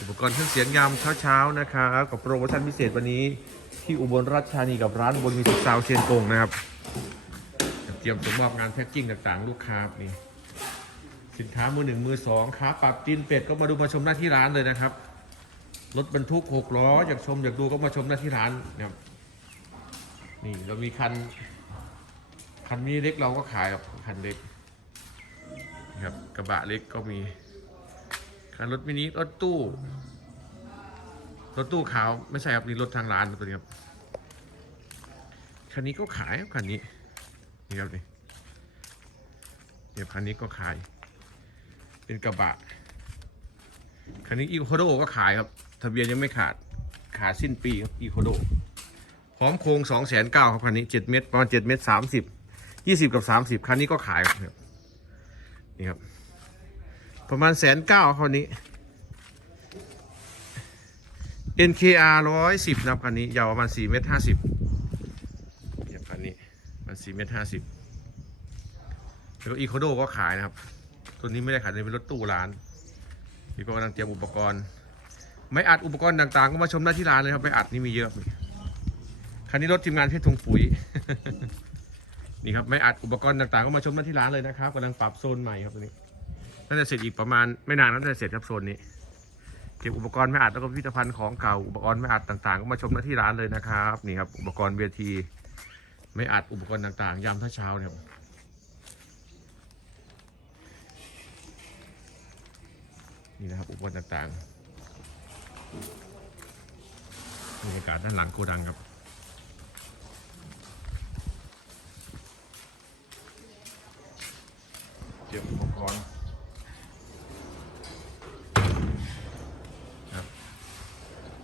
อุปกรณ์เครื่องเสียงยามเช้าๆนะครับกับโปรโมชั่นพิเศษวันนี้ ที่อุบลราชธานีกับร้านบนมีสุขซาวเชียนกงนะครับเตรียมส่งมอบงานแพ็กกิ้งต่างๆ ลูกค้านี่สินค้ามือหนึ่งมือสองค้าปรับจีนเป็ดก็มาดูมาชมหน้าที่ร้านเลยนะครับรถบรรทุกหกล้ออยากชมอยากดูก็มาชมหน้าที่ร้านนะครับนี่เรามีคันคันนี้เล็กเราก็ขายครับคันเล็กนะครับกระบะเล็กก็มี คันรถมินิรถตู้รถตู้ขาวไม่ใช่ครับนี่รถทางร้านตัวนี้ครับคันนี้ก็ขายคันนี้นี่ครับนี่เดี๋ยวคันนี้ก็ขาย เป็นกระบะคันนี้อีโคโดก็ขายครับ ทะเบียนยังไม่ขาดขาดสิ้นปีครับอีโคโดพร้อมโครงสองแสนเก้าครับคันนี้เจ็ดเมตรประมาณเจ็ดเมตรสามสิบยี่สิบกับสามสิบคันนี้ก็ขายครับนี่ครับ ประมาณแสนเก้าคันนี้ NKR ร้อยสิบนะครับคันนี้ ยาวประมาณสี่เมตรห้าสิบเนี่ยคันนี้มันสี่เมตรห้าสิบแล้วก็อีโคโดก็ขายนะครับ ตัวนี้ไม่ได้ขายเลยเป็นรถตู้ร้านนี่ก็กำลังเตรียมอุปกรณ์ ไม่อัดอุปกรณ์ต่างๆ ก็มาชมได้ที่ร้านเลยครับไม่อัดนี่มีเยอะคันนี้รถทีมงานเพชรทงปุ๋ยนี่ครับไม่อัดอุปกรณ์ต่างๆ ก็มาชมได้ที่ร้านเลยนะครับกำลังปรับโซนใหม่ครับตัวนี้าจะเสร็จอีกประมาณไม่นานน่าจะเสร็จครับโซนนี้เก็บอุปกรณ์ไม่อัดแล้วก็พิพิธภัณฑ์ของเก่าอุปกรณ์ไม่อัดต่างๆ ก็มาชมได้ที่ร้านเลยนะครับนี่ครับ อุปกรณ์เวทีไม่อัดอุปกรณ์ต่างๆ ยามท่าเช้าเนี่ยนี่นะครับอุปกรณ์ต่างๆบรรยากาศด้านหลังโกดังครับเก็บอุปกรณ์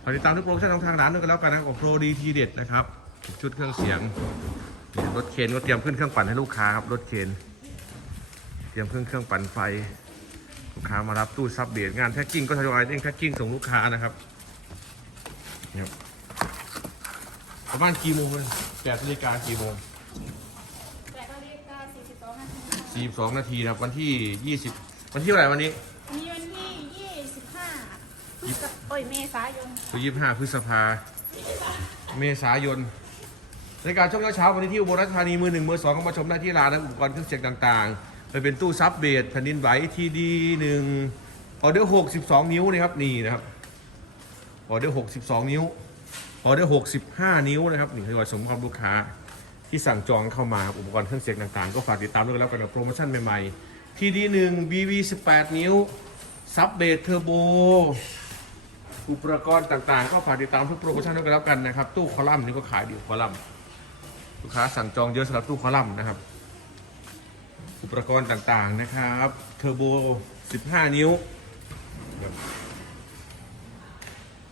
ฝาก ติดตามทุกโปรโมชั่นของทางร้านด้วยกันแล้วกันนะครับของโปรดีทีเด็ดนะครับชุดเครื่องเสียงนี่รถเคนก็เตรียมขึ้นเครื่องปั่นให้ลูกค้าครับรถเคนเตรียมเครื่องเครื่องปั่นไฟ ลูกค้ามารับตู้ซับเบียดงานแพ็กกิ้งก็ทยอยเร่งแพ็กกิ้งส่งลูกค้านะครับเนี่ยประมาณกี่โมงเลยแปดนาฬิกากี่โมงแปดนาฬิกาสี่สิบสองนาทีสี่สองนาทีนะครับวันที่ยี่สิบวันที่เท่าไหร่วันนี้วันนี้วันที่ยี่สิบห้าพฤษ โอ้ยเมษายนคือยี่สิบห้าพฤษภา เมษายนในการช่วงเช้าวันนี้ที่อุบลราชธานีมือหนึ่งมือสองก็มาชมได้ที่ร้านนะอุปกรณ์เครื่องเสียงต่างๆไปเป็นตู้ซับเบสแผ่นดินไหวทีดีหนึ่งออเดอร์หกสิบสองนิ้วนะครับนี่นะครับออเดอร์หกสิบสองนิ้วออเดอร์หกสิบห้านิ้วนะครับนี่คือว่าสมกับลูกค้าที่สั่งจองเข้ามาอุปกรณ์เครื่องเสียงต่างๆ ก็ฝากติดตามด้วยกันแล้วกันกับโปรโมชั่นใหม่ๆทีดีหนึ่งบีวีสิบแปดนิ้วซับเบสเทอร์โบ อุปกรณ์ต่างๆ ก็ฝากติดตามทุกโปรโมชั่นด้วยกันแล้วกันนะครับ ตู้คอลัมน์นี่ก็ขายดีคอลัมน์ลูกค้าสั่งจองเยอะสำหรับตู้คอลัมน์นะครับ อุปกรณ์ต่างๆนะครับเทอร์โบ 15 นิ้วครับ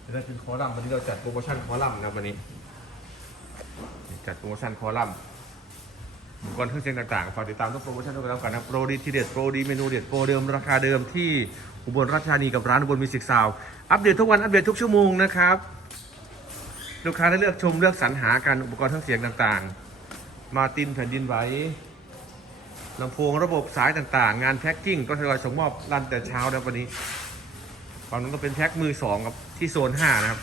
จะได้เป็นคอลัมน์วันนี้เราจัดโปรโมชั่นคอลัมน์นะวันนี้ จัดโปรโมชั่นคอลัมน์ กรณ์เครื่องเสียงต่างๆฝากติดตามทุกโปรโมชั่นด้วยกันแล้วกันนะโปรดีทีเด็ดโปรดีเมนูเด็ดโปรเดิมราคาเดิมที่อุบลราชธานีกับร้านอุบลมิวสิกซาวอัปเดตทุกวันอัปเดตทุกชั่วโมงนะครับลูกค้าได้เลือกชมเลือกสรรหากันอุปกรณ์เครื่องเสียงต่างๆ มาตินแผ่นดินไหวลำโพงระบบสายต่างๆ งานแพ็คกิ้งก็ทยอยส่งมอบรันแต่เช้าแล้ววันนี้ฝั่งนั้นก็เป็นแพ็คมือสองครับที่โซนห้านะครับ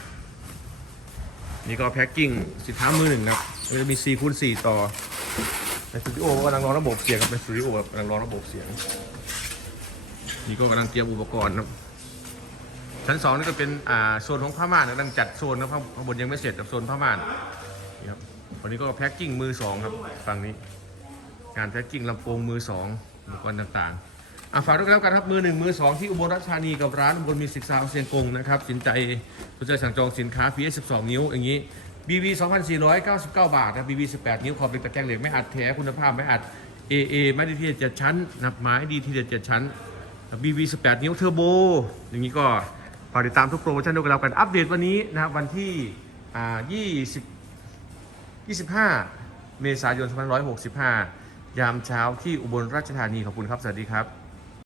นี่ก็แพ็คกิ้งสินค้ามือหนึ่งนะครับมันจะมี4คูณ4ต่อ สตูดิโอก็กำลังรอระบบเสียงครับในสตูดิโอแบบกำลังรอระบบเสียง นี่ก็กำลังเตรียมอุปกรณ์ครับชั้นสองนี่ก็เป็นอ่าโซนของผ้าม่านกำลังจัดโซนนะครับข้างบนยังไม่เสร็จกับโซนผ้าม่านนี่ครับวันนี้ก็แพ็คกิ้งมือสองครับฝั่งนี้ งานแพ็คกิ้งลำโพงมือสองอุปกรณ์ต่างๆอะฝากด้วยกันแล้วกันครับมือหนึ่งมือสองที่อุบลราชธานีกับร้านอุบลมีสิกซาวเซียงกงนะครับสินใจสนใจสั่งจองสินค้า PS 12 นิ้วอย่างนี้ BB 2,499 บาทนะ BB 18 นิ้วขอบเป็นตะแกรงเหล็กไม่อัดแท้คุณภาพไม่อัด AA ไม่ดีที่เจ็ดชั้นนับไม้ดีที่เจ็ดชั้น BB 18 นิ้วเทอร์โบ อย่างนี้ก็ฝากติดตามทุกโปรโมชั่นด้วยกันแล้วกันอัปเดตวันนี้นะครับวันที่อ่า20 25 เมษายน 2565 ยามเช้าที่อุบลราชธานีขอบคุณครับ สวัสดีครับ